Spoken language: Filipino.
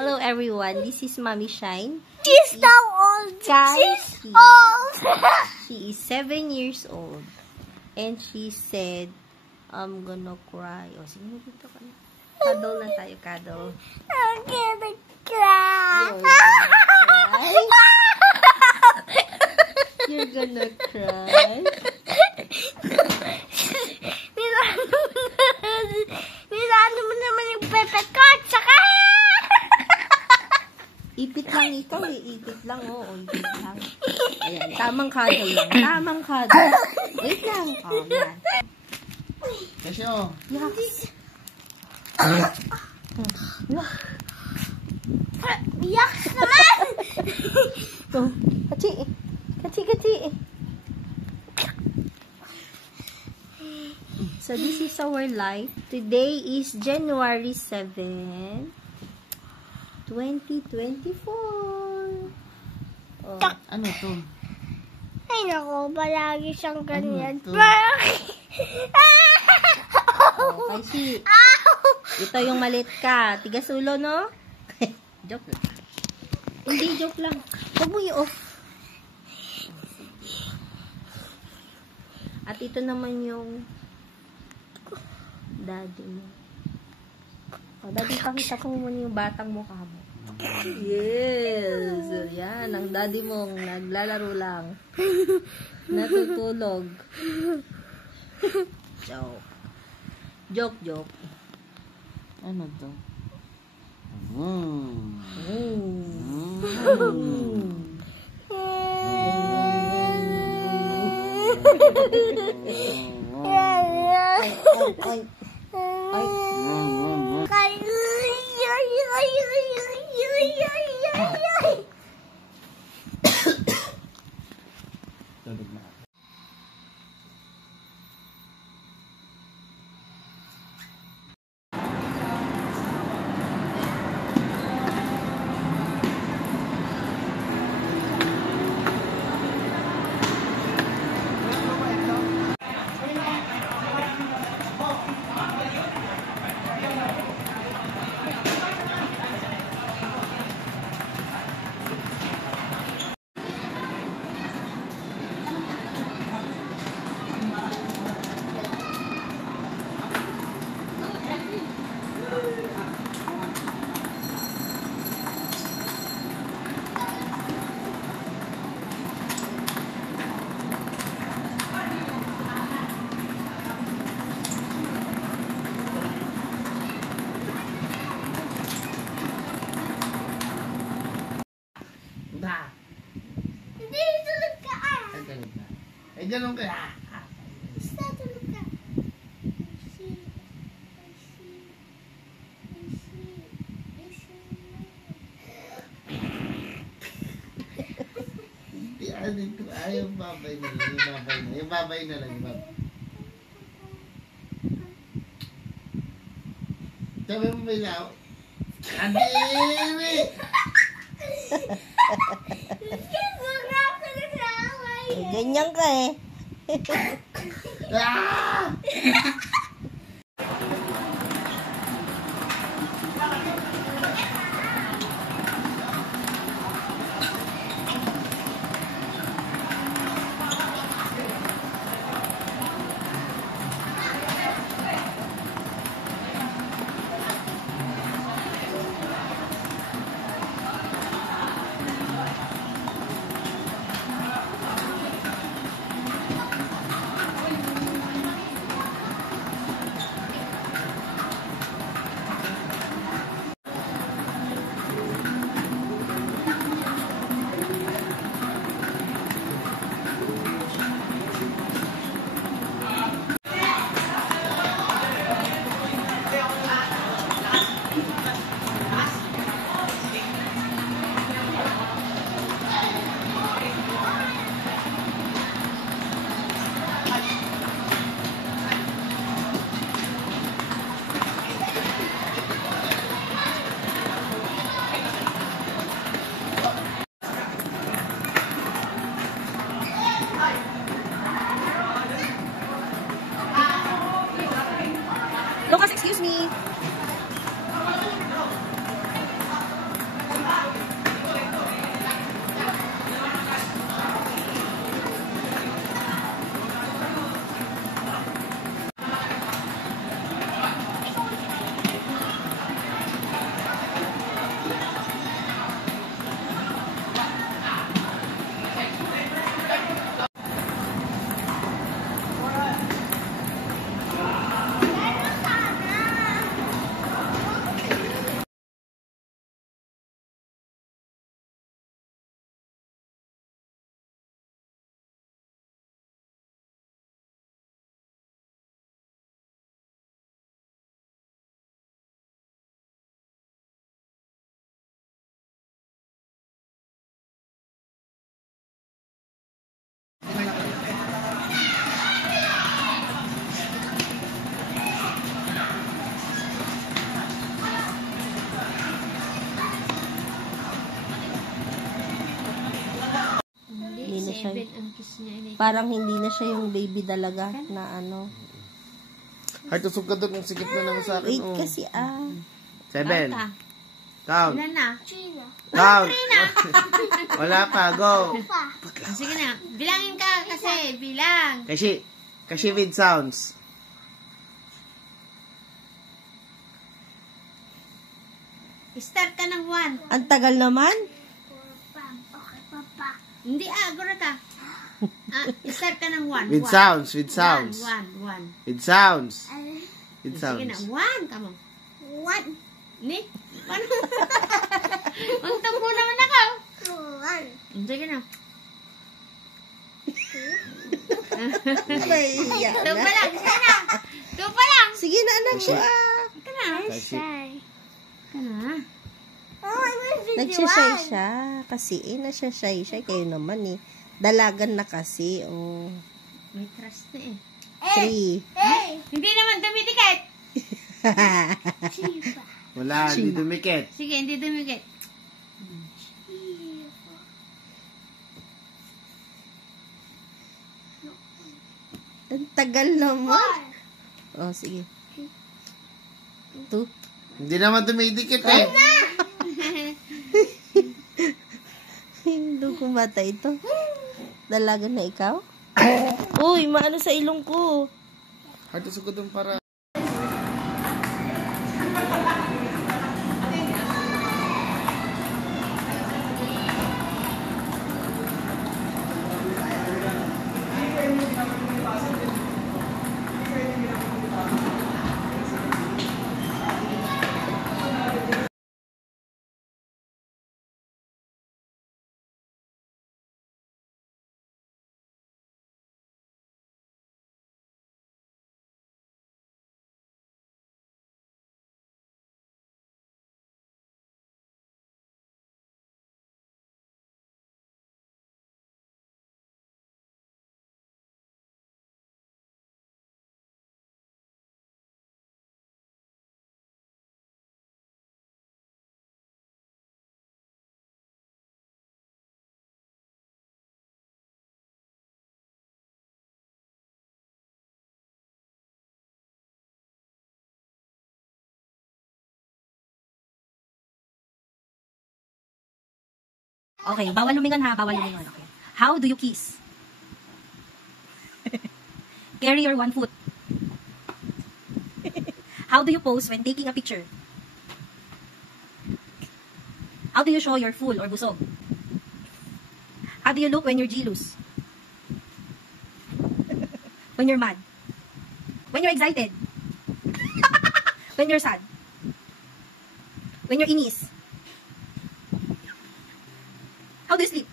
Hello everyone, this is Mommy Shine. She's so old. Guys, She's old. She is 7 years old. And she said, I'm gonna cry. O, sige, dito ka na. Cuddle na tayo, cuddle. I'm gonna cry. You're gonna cry? Nilano mo naman yung pepet ko at saka ipit lang ikaw eh. Ipit lang, oo. Ipit lang. Ayan, tamang cuddle lang. Tamang cuddle. Wait lang. Oh, yan. Kasi oh. Yaks. yaks naman. Oh, kachi. Kachi. So, this is our life. Today is January 7, 2024. Oh. Ano to? Ay nako, palagi siyang ganyan. Ano to? Oh, kasi ito yung malit ka. Tigas ulo, no? Joke lang. Hindi, joke lang. Huwag mo i-off. At ito naman yung daddy mo. Oh, daddy, pakita ko muna yung batang mukha mo. Yes! Yan, ang daddy mong naglalaro lang. Natutulog. Joke. Ano to? Tulog na. Hindi, tulog ka ah. Ay, tulog na. Ay, ganun ka. Basta tulog ka. Ayaw babay na lang. Yung babay na lang. Sabi mo ba ilaw? Adi! Ganyan ka eh. Ah! siya. Seven ang kiss niya. Parang hindi na siya yung baby dalaga na ano. Heart, usog ka doon. Ang sikip na naman sa akin. 8 kasi ah. 7. Ka. Count. Ilan na? Chino. Count. Wala pa. Go. Sige na. Bilangin ka kasi. Bilang. Kasi with sounds. Start ka ng 1. Ang tagal naman. Okay, papa. Hindi gura ka. Start ka ng 1. With sounds. With sounds. 1. With sounds. With Sige na. sounds. 1. Come on. One. Ni? Paano? Untong mo naman ako. One. Sige na. Naiiyak 2 na. pa lang. Sige na. 2 pa lang. Sige na anak ko ah. Ka na. Shy. Ka na. Oh, I was in Nagsashay siya. Kasi nagsashay siya. Kayo naman eh. Dalagan na kasi. Oh. May trust na eh. 3. Hey. Hindi naman dumidikit. Chiba. Wala. Hindi dumikit. Sige, hindi dumikit. Ang tagal naman. Oh, sige. 2. Hindi naman dumidikit eh. Hindi kong bata ito. Dalaga na ikaw? Uy, maano sa ilong ko. Heart, usog ka doon para... Okay, bawal lumingon ha, bawal lumingon. Okay. How do you kiss? Carry your 1 foot. How do you pose when taking a picture? How do you show your full or busog? How do you look when you're jealous? When you're mad? When you're excited? When you're sad? When you're inis? How do you sleep?